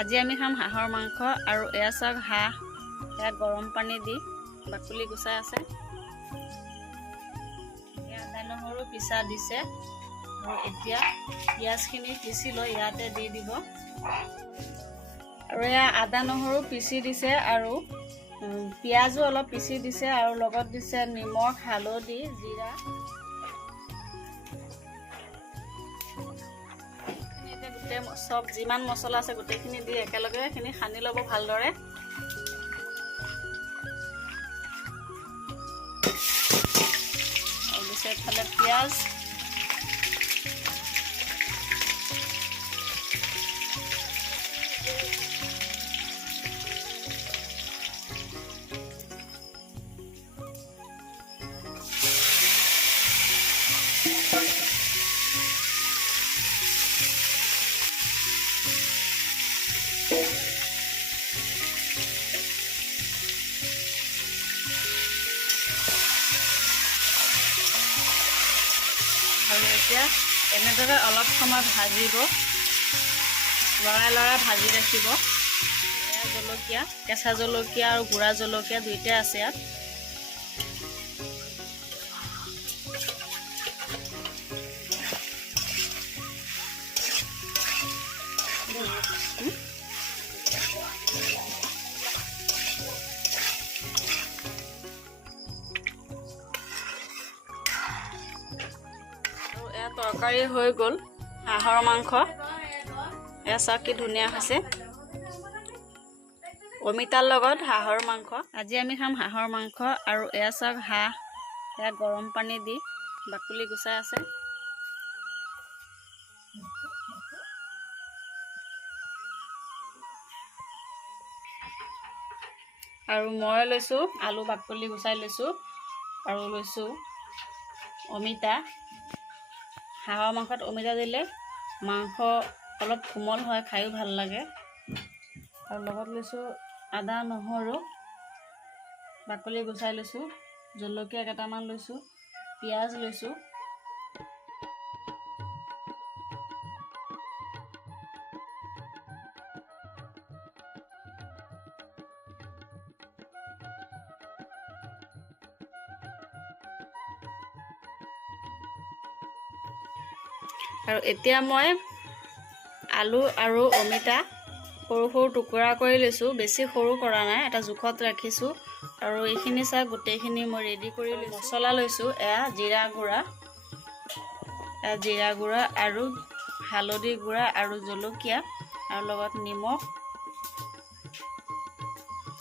আজি আমি খাম হাঁহৰ মাংস আৰু এয়া চাওক হাঁহ এয়া গৰম পানী দি বাকলি গুচাই আছে। এয়া আদা নহৰু পিছা দিছে আৰু এতিয়া পিঁয়াজখিনি পিচি লৈ ইয়াতে দি দিব। আৰু এয়া আদা নহৰু পিচি দিছে আৰু পিঁয়াজো অলপ পিচি দিছে আৰু লগত দিছে নিমখ, হালধি, জিৰা। গোটেই চব যিমান মছলা আছে গোটেইখিনি দি একেলগে এইখিনি সানি ল'ব ভালদৰে। আৰু দিছে এইফালে পিঁয়াজ, আৰু এতিয়া এনেদৰে অলপ সময় ভাজিব, লৰাই ভাজি ৰাখিব। এয়া জলকীয়া, কেঁচা জলকীয়া আৰু গুড়া জলকীয়া দুইটাই আছে ইয়াত। তৰকাৰী হৈ গ'ল হাঁহৰ মাংস। এয়া চাওক কি ধুনীয়া হৈছে, অমিতাৰ লগত হাঁহৰ মাংস। আজি আমি খাম হাঁহৰ মাংস আৰু এয়া চাওক হাঁহ এয়া গৰম পানী দি বাকলি গুচাই আছে। আৰু মই লৈছোঁ আলু বাকলি গুচাই লৈছোঁ আৰু লৈছোঁ অমিতা। হাঁহৰ মাংসত অমিতা দিলে মাংস অলপ কোমল হয়, খায়ো ভাল লাগে। আৰু লগত লৈছোঁ আদা নহৰু বাকলি গুচাই লৈছোঁ, জলকীয়া কেইটামান লৈছোঁ, পিঁয়াজ লৈছোঁ। আৰু এতিয়া মই আলু আৰু অমিতা সৰু সৰু টুকুৰা কৰি লৈছোঁ, বেছি সৰু কৰা নাই, এটা জোখত ৰাখিছোঁ। আৰু এইখিনি চাই গোটেইখিনি মই ৰেডি কৰি লৈছোঁ। মছলা লৈছোঁ এয়া জিৰা গুড়া আৰু হালধি গুড়া আৰু জলকীয়া আৰু লগত নিমখ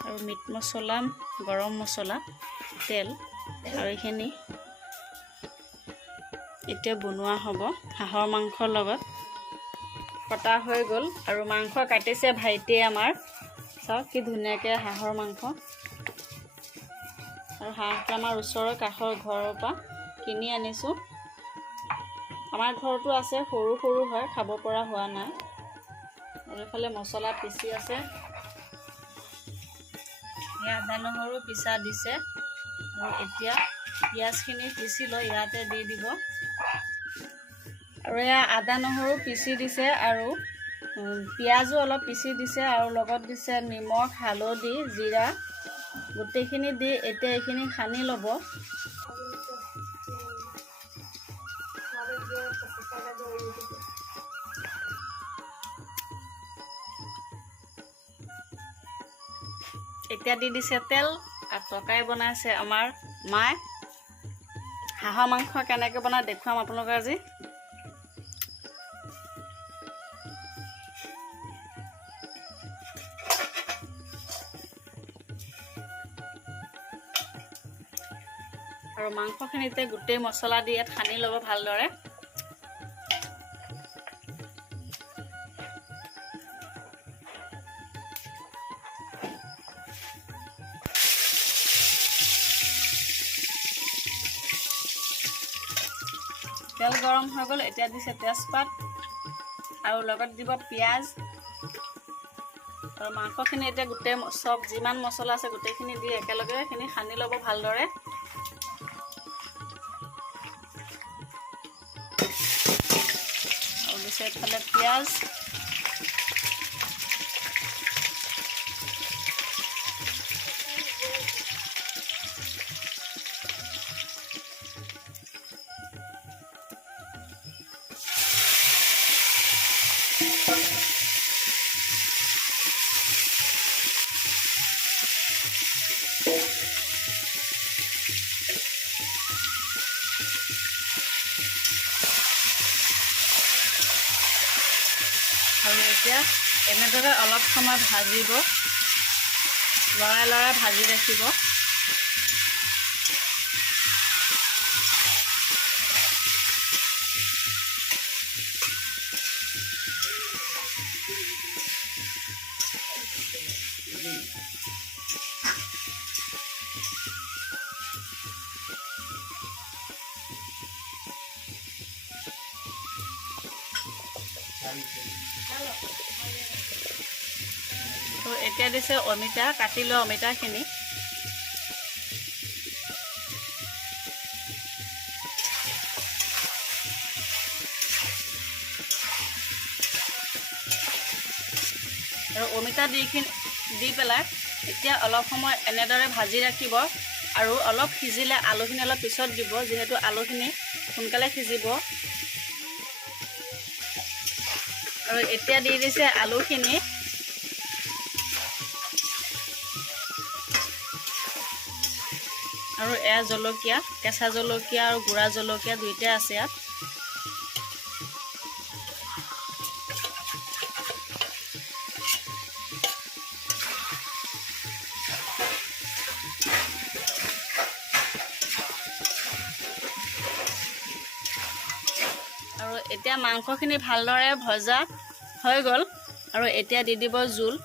আৰু মিট মছলা, গৰম মছলা, তেল। আৰু এইখিনি এতিয়া বনোৱা হ'ব হাঁহৰ মাংসৰ লগত। কটা হৈ গ'ল আৰু মাংস কাটিছে ভাইটিয়ে আমাৰ। চাওক কি ধুনীয়াকৈ হাঁহৰ মাংস। আৰু হাঁহটো আমাৰ ওচৰৰ কাষৰ ঘৰৰ পৰা কিনি আনিছোঁ। আমাৰ ঘৰতো আছে, সৰু সৰু হয়, খাব পৰা হোৱা নাই। আৰু এইফালে মছলা পিচি আছে, আদা নহৰু পিছা দিছে আৰু এতিয়া পিঁয়াজখিনি পিচি লৈ ইয়াতে দি দিব। আৰু এয়া আদা নহৰু পিচি দিছে আৰু পিঁয়াজো অলপ পিচি দিছে আৰু লগত দিছে নিমখ, হালধি, জিৰা। গোটেইখিনি দি এতিয়া এইখিনি সানি ল'ব। এতিয়া দি দিছে তেল আৰু তৰকাৰী বনাইছে আমাৰ মায়ে। হাঁহৰ মাংস কেনেকৈ বনাই দেখুৱাম আপোনালোকে আজি। আৰু মাংসখিনিতে গোটেই মছলা দি ইয়াত সানি ল'ব ভালদৰে। তেল গৰম হৈ গ'ল, এতিয়া দিছে তেজপাত আৰু লগত দিব পিঁয়াজ। আৰু মাংসখিনি এতিয়া গোটেই চব যিমান মছলা আছে গোটেইখিনি দি একেলগে এইখিনি সানি ল'ব ভালদৰে। আৰু দিছে এইফালে পিঁয়াজ এতিয়া এনেদৰে অলপ সময় ভাজিব, লৰাই ভাজি ৰাখিব। তো এতিয়া দিছে অমিতা, কাটি লোৱা অমিতাখিনি। আৰু অমিতা দি পেলাই এতিয়া অলপ সময় এনেদৰে ভাজি ৰাখিব। আৰু অলপ সিজিলে আলুখিনি অলপ পিছত দিব, যিহেতু আলুখিনি সোনকালে সিজিব। আৰু এতিয়া দি দিছে আলুখিনি। আৰু এয়া জলকীয়া, কেঁচা জলকীয়া আৰু গুড়া জলকীয়া দুইটাই আছে ইয়াত। আৰু এতিয়া মাংসখিনি ভালদৰে ভজা হৈ গ'ল। আৰু এতিয়া দি দিব জোল।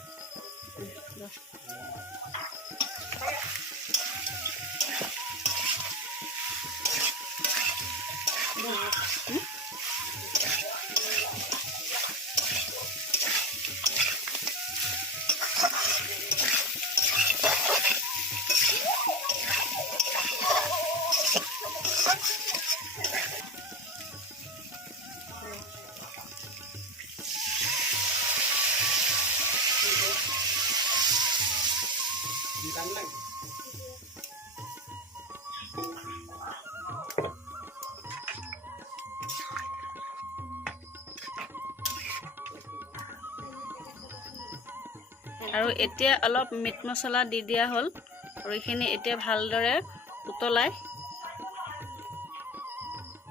আৰু এতিয়া অলপ মিট মছলা দি দিয়া হ'ল। আৰু এইখিনি এতিয়া ভালদৰে উতলাই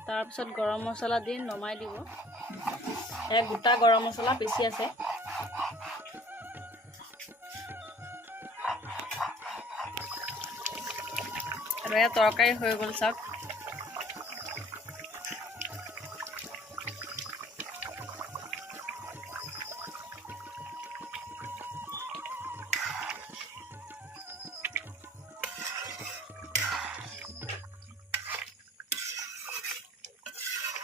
তাৰপিছত গৰম মছলা দি নমাই দিব। এক গোটা গৰম মছলা পিচি আছে। আৰু এয়া তৰকাৰী হৈ গ'ল চাওক।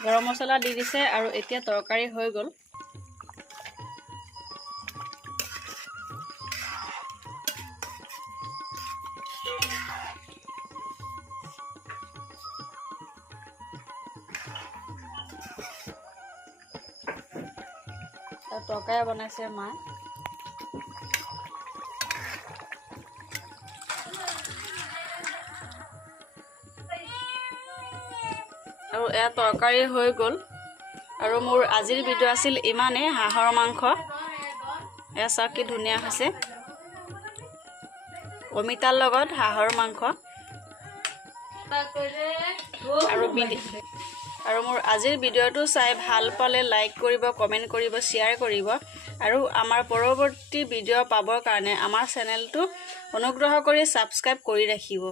গৰম মছলা দি দিছে আৰু এতিয়া তৰকাৰী হৈ গ'ল। তৰকাৰী বনাইছে মা। আৰু এয়া তৰকাৰী হৈ গ'ল। আৰু মোৰ আজিৰ ভিডিঅ' আছিল ইমানেই, হাঁহৰ মাংস। এয়া চাওক কি ধুনীয়া হৈছে, অমিতাৰ লগত হাঁহৰ মাংস। আৰু মোৰ আজিৰ ভিডিঅ'টো চাই ভাল পালে লাইক কৰিব, কমেণ্ট কৰিব, শ্বেয়াৰ কৰিব। আৰু আমাৰ পৰৱৰ্তী ভিডিঅ' পাবৰ কাৰণে আমাৰ চেনেলটো অনুগ্ৰহ কৰি ছাবস্ক্ৰাইব কৰি ৰাখিব।